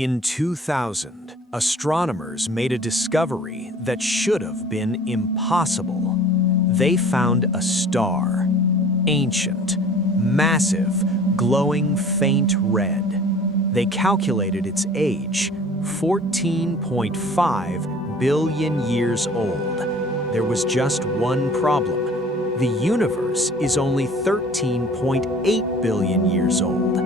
In 2000, astronomers made a discovery that should have been impossible. They found a star. Ancient, massive, glowing faint red. They calculated its age, 14.5 billion years old. There was just one problem. The universe is only 13.8 billion years old.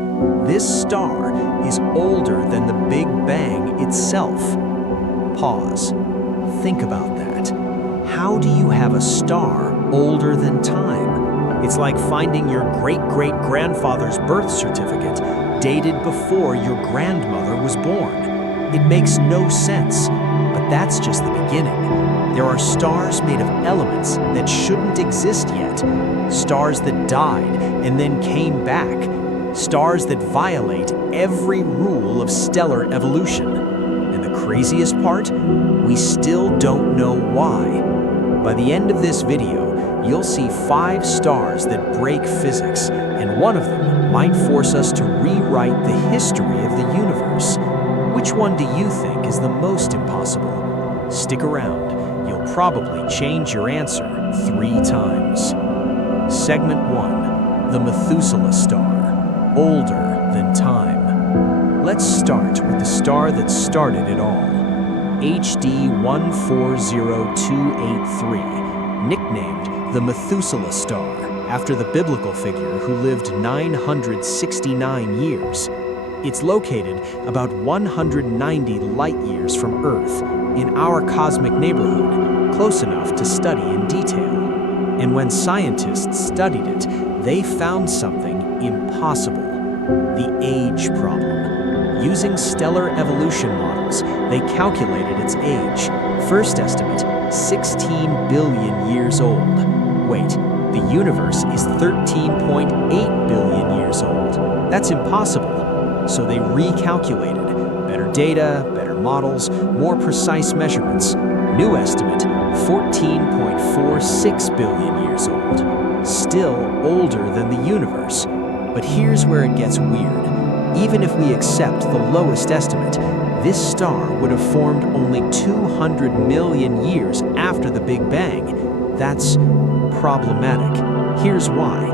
This star is older than the Big Bang itself. Pause. Think about that. How do you have a star older than time? It's like finding your great-great-grandfather's birth certificate dated before your grandmother was born. It makes no sense, but that's just the beginning. There are stars made of elements that shouldn't exist yet. Stars that died and then came back. Stars that violate every rule of stellar evolution. And the craziest part? We still don't know why. By the end of this video, you'll see 5 stars that break physics, and one of them might force us to rewrite the history of the universe. Which one do you think is the most impossible? Stick around. You'll probably change your answer 3 times. Segment 1. The Methuselah Star. Older than time. Let's start with the star that started it all. HD 140283, nicknamed the Methuselah Star, after the biblical figure who lived 969 years. It's located about 190 light-years from Earth, in our cosmic neighborhood, close enough to study in detail. And when scientists studied it, they found something impossible: the age problem. Using stellar evolution models, they calculated its age. First estimate, 16 billion years old. Wait, the universe is 13.8 billion years old. That's impossible. So they recalculated. Better data, better models, more precise measurements. New estimate, 14.46 billion years old. Still older than the universe. But here's where it gets weird. Even if we accept the lowest estimate, this star would have formed only 200 million years after the Big Bang. That's problematic. Here's why.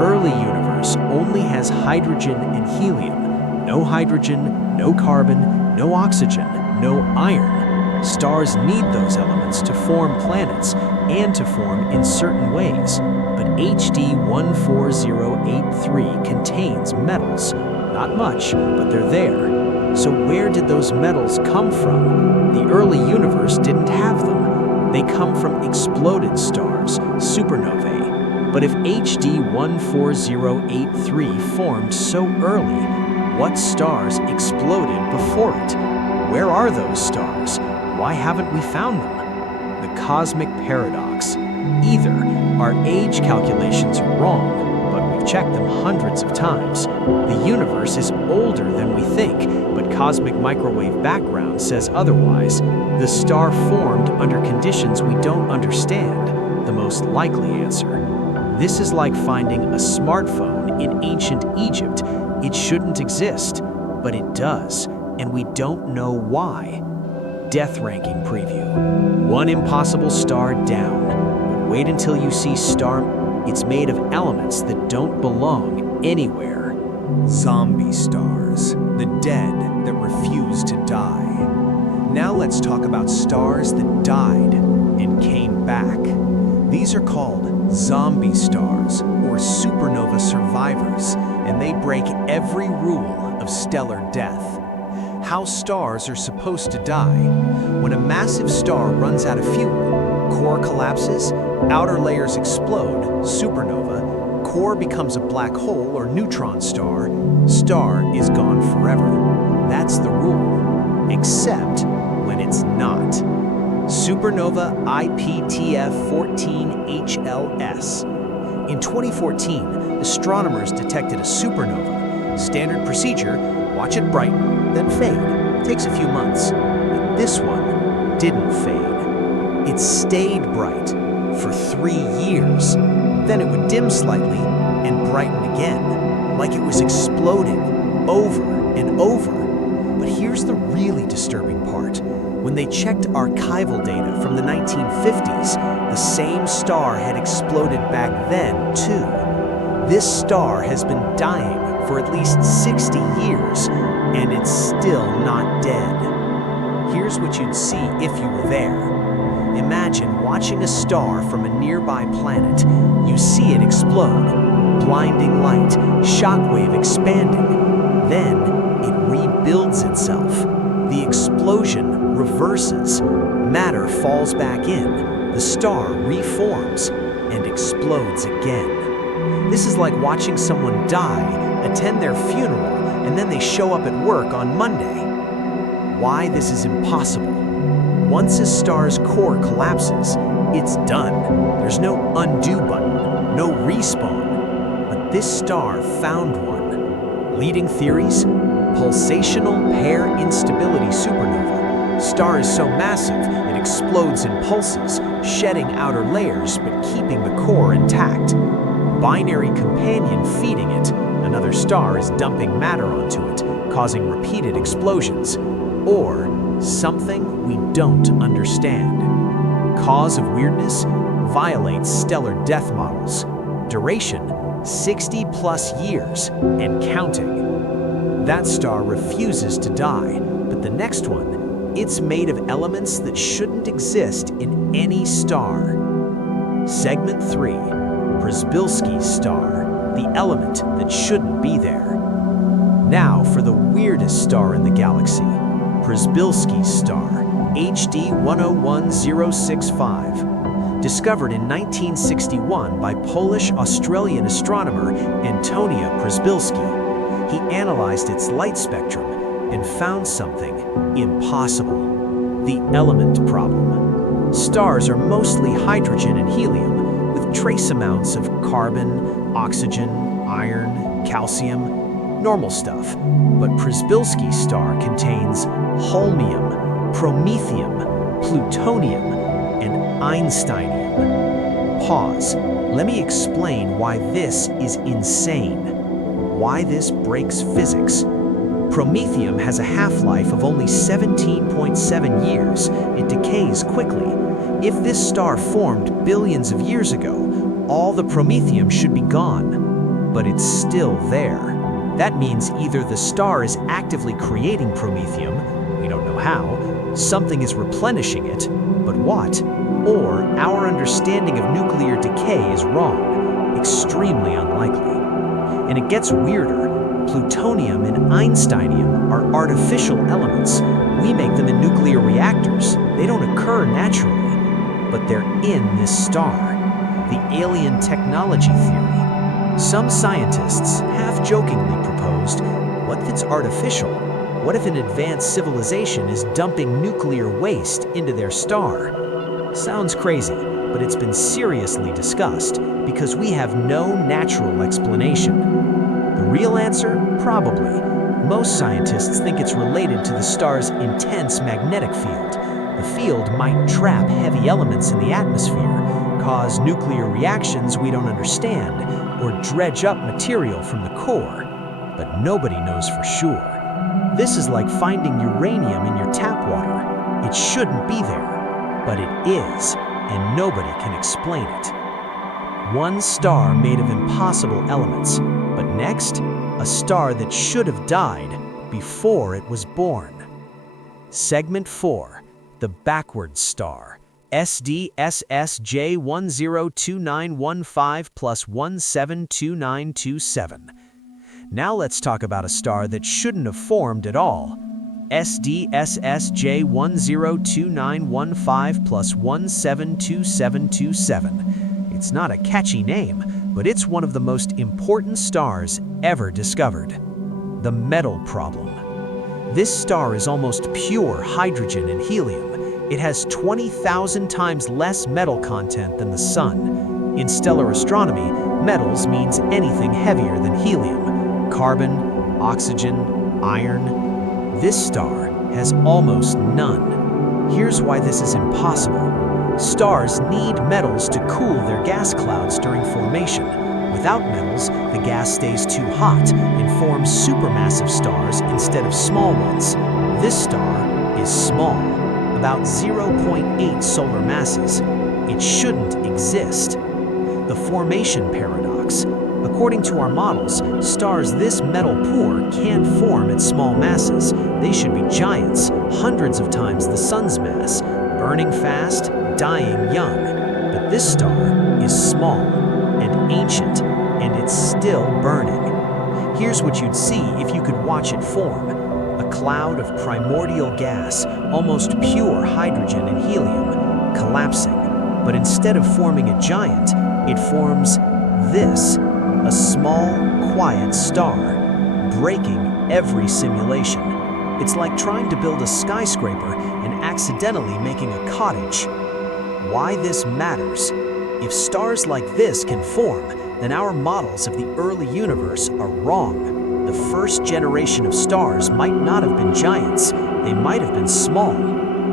Early universe only has hydrogen and helium. No hydrogen, no carbon, no oxygen, no iron. Stars need those elements to form planets and to form in certain ways. But HD 14083 contains metals. Not much, but they're there. So where did those metals come from? The early universe didn't have them. They come from exploded stars, supernovae. But if HD 14083 formed so early, what stars exploded before it? Where are those stars? Why haven't we found them? The cosmic paradox. Either our age calculations are wrong, but we've checked them hundreds of times. The universe is older than we think, but cosmic microwave background says otherwise. The star formed under conditions we don't understand. The most likely answer. This is like finding a smartphone in ancient Egypt. It shouldn't exist, but it does, and we don't know why. Death ranking preview. 1 impossible star down. But wait until you see star. It's made of elements that don't belong anywhere. Zombie stars, the dead that refuse to die. Now let's talk about stars that died and came back. These are called zombie stars, or supernova survivors, and they break every rule of stellar death. How stars are supposed to die. When a massive star runs out of fuel, core collapses, outer layers explode, supernova, core becomes a black hole or neutron star, star is gone forever. That's the rule. Except when it's not. Supernova IPTF 14HLS. In 2014, astronomers detected a supernova. Standard procedure, watch it brighten, then fade. Takes a few months. But this one didn't fade. It stayed bright for 3 years. Then it would dim slightly and brighten again, like it was exploding over and over. But here's here's the really disturbing part. When they checked archival data from the 1950s, the same star had exploded back then, too. This star has been dying for at least 60 years, and it's still not dead. Here's what you'd see if you were there. Imagine watching a star from a nearby planet. You see it explode, blinding light, shockwave expanding. Then it rebuilds itself. The explosion reverses. Matter falls back in. The star reforms and explodes again. This is like watching someone die, attend their funeral, and then they show up at work on Monday. Why this is impossible? Once a star's core collapses, it's done. There's no undo button, no respawn. But this star found one. Leading theories? Pulsational pair instability supernova. Star is so massive, it explodes in pulses, shedding outer layers but keeping the core intact. Binary companion feeding it. Another star is dumping matter onto it, causing repeated explosions. Or something we don't understand. Cause of weirdness? Violates stellar death models. Duration? 60+ years and counting. That star refuses to die, but the next one, it's made of elements that shouldn't exist in any star. Segment 3, Przybylski star, the element that shouldn't be there. Now for the weirdest star in the galaxy, Przybylski star, HD 101065. Discovered in 1961 by Polish-Australian astronomer Antonia Przybylski. He analyzed its light spectrum and found something impossible: the element problem. Stars are mostly hydrogen and helium, with trace amounts of carbon, oxygen, iron, calcium, normal stuff. But Przybylski star contains holmium, promethium, plutonium, and einsteinium. Pause. Let me explain why this is insane. Why this breaks physics. Promethium has a half-life of only 17.7 years. It decays quickly. If this star formed billions of years ago, all the promethium should be gone. But it's still there. That means either the star is actively creating promethium, we don't know how, something is replenishing it, but what? Or our understanding of nuclear decay is wrong, extremely unlikely. And it gets weirder. Plutonium and einsteinium are artificial elements. We make them in nuclear reactors. They don't occur naturally, but they're in this star. The alien technology theory. Some scientists half-jokingly proposed, what if it's artificial? What if an advanced civilization is dumping nuclear waste into their star? Sounds crazy, but it's been seriously discussed because we have no natural explanation. The real answer? Probably. Most scientists think it's related to the star's intense magnetic field. The field might trap heavy elements in the atmosphere, cause nuclear reactions we don't understand, or dredge up material from the core. But nobody knows for sure. This is like finding uranium in your tap water. It shouldn't be there, but it is, and nobody can explain it. One star made of impossible elements, but next, a star that should have died before it was born. Segment 4, the Backwards Star, SDSSJ102915 plus 172927. Now let's talk about a star that shouldn't have formed at all. SDSSJ102915 plus 172727. It's not a catchy name, but it's one of the most important stars ever discovered. The metal problem. This star is almost pure hydrogen and helium. It has 20,000 times less metal content than the Sun. In stellar astronomy, metals means anything heavier than helium. Carbon, oxygen, iron. This star has almost none. Here's why this is impossible. Stars need metals to cool their gas clouds during formation. Without metals, the gas stays too hot and forms supermassive stars instead of small ones. This star is small, about 0.8 solar masses. It shouldn't exist. The formation paradox. According to our models, stars this metal poor can't form at small masses. They should be giants, hundreds of times the sun's mass, burning fast, dying young. But this star is small and ancient, and it's still burning. Here's what you'd see if you could watch it form. A cloud of primordial gas, almost pure hydrogen and helium, collapsing. But instead of forming a giant, it forms this, a small, quiet star, breaking every simulation. It's like trying to build a skyscraper and accidentally making a cottage. Why this matters? If stars like this can form, then our models of the early universe are wrong. The first generation of stars might not have been giants, they might have been small,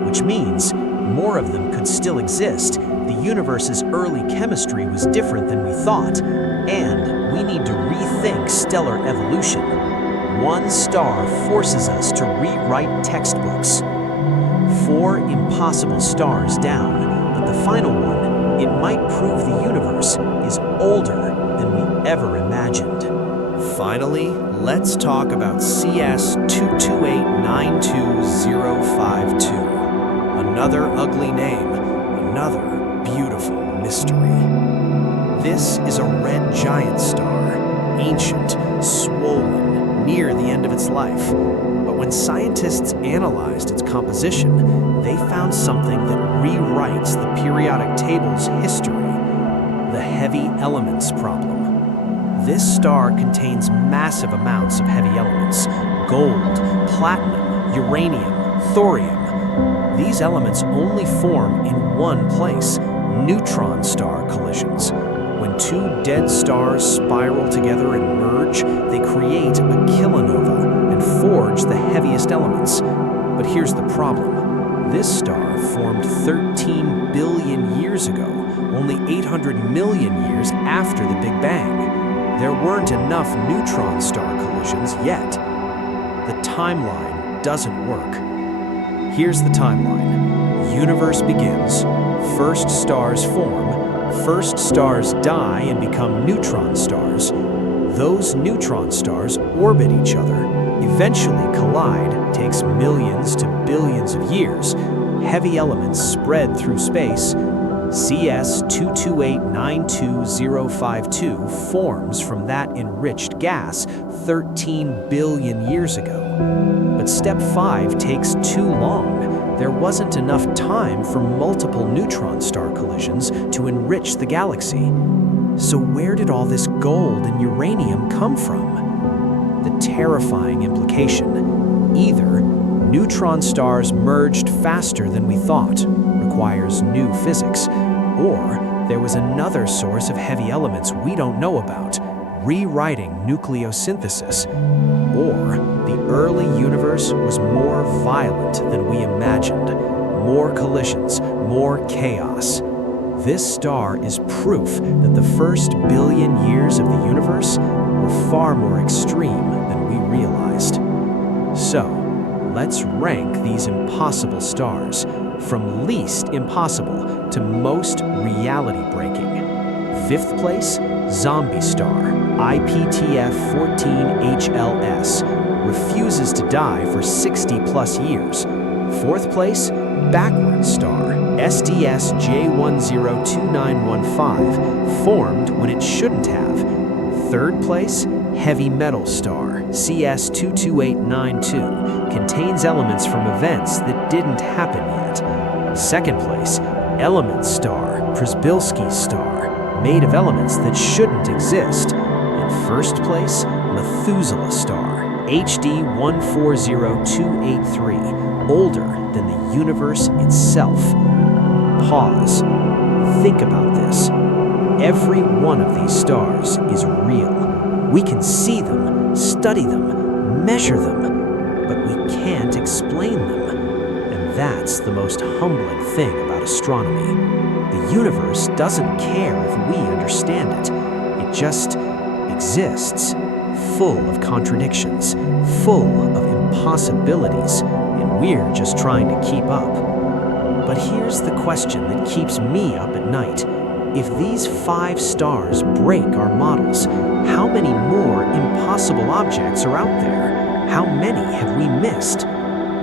which means more of them could still exist. The universe's early chemistry was different than we thought, and we need to rethink stellar evolution. One star forces us to rewrite textbooks. 4 impossible stars down, but the final one, it might prove the universe is older than we ever imagined. Finally, let's talk about CS 228925052. Another ugly name, another beautiful mystery. This is a red giant star, ancient, swollen, near the end of its life. But when scientists analyzed its composition, they found something that rewrites the periodic table's history: the heavy elements problem. This star contains massive amounts of heavy elements: gold, platinum, uranium, thorium. These elements only form in one place: neutron star collisions. When 2 dead stars spiral together and merge, they create a kilonova and forge the heaviest elements. But here's the problem. This star formed 13 billion years ago, only 800 million years after the Big Bang. There weren't enough neutron star collisions yet. The timeline doesn't work. Here's the timeline. Universe begins, first stars form, first stars die and become neutron stars. Those neutron stars orbit each other, eventually collide, takes millions to billions of years. Heavy elements spread through space. CS 228925052 forms from that enriched gas 13 billion years ago. But step 5 takes too long. There wasn't enough time for multiple neutron star collisions to enrich the galaxy. So where did all this gold and uranium come from? The terrifying implication: either neutron stars merged faster than we thought, requires new physics, or there was another source of heavy elements we don't know about, rewriting nucleosynthesis. Or the early universe was more violent than we imagined. More collisions, more chaos. This star is proof that the first billion years of the universe were far more extreme than we realized. So, let's rank these impossible stars, from least impossible to most reality-breaking. 5th place, Zombie Star, IPTF 14HLS, refuses to die for 60-plus years. 4th place, Backward Star, SDS J102915, formed when it shouldn't have. 3rd place, Heavy Metal Star, CS 22892, contains elements from events that didn't happen yet. 2nd place, Element Star, Przybylski Star, made of elements that shouldn't exist. In 1st place, Methuselah Star, HD 140283, older than the universe itself. Pause. Think about this. Every one of these stars is real. We can see them, study them, measure them, but we can't explain them. And that's the most humbling thing about astronomy. The universe doesn't care if we understand it. It just exists, full of contradictions, full of impossibilities, and we're just trying to keep up. But here's the question that keeps me up at night. If these 5 stars break our models, how many more impossible objects are out there? How many have we missed?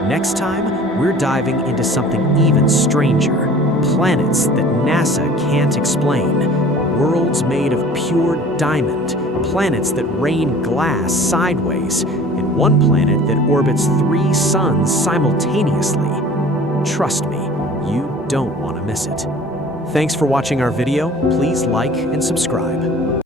Next time, we're diving into something even stranger. Planets that NASA can't explain. Worlds made of pure diamond. Planets that rain glass sideways. And one planet that orbits 3 suns simultaneously. Trust me, you don't want to miss it. Thanks for watching our video. Please like and subscribe.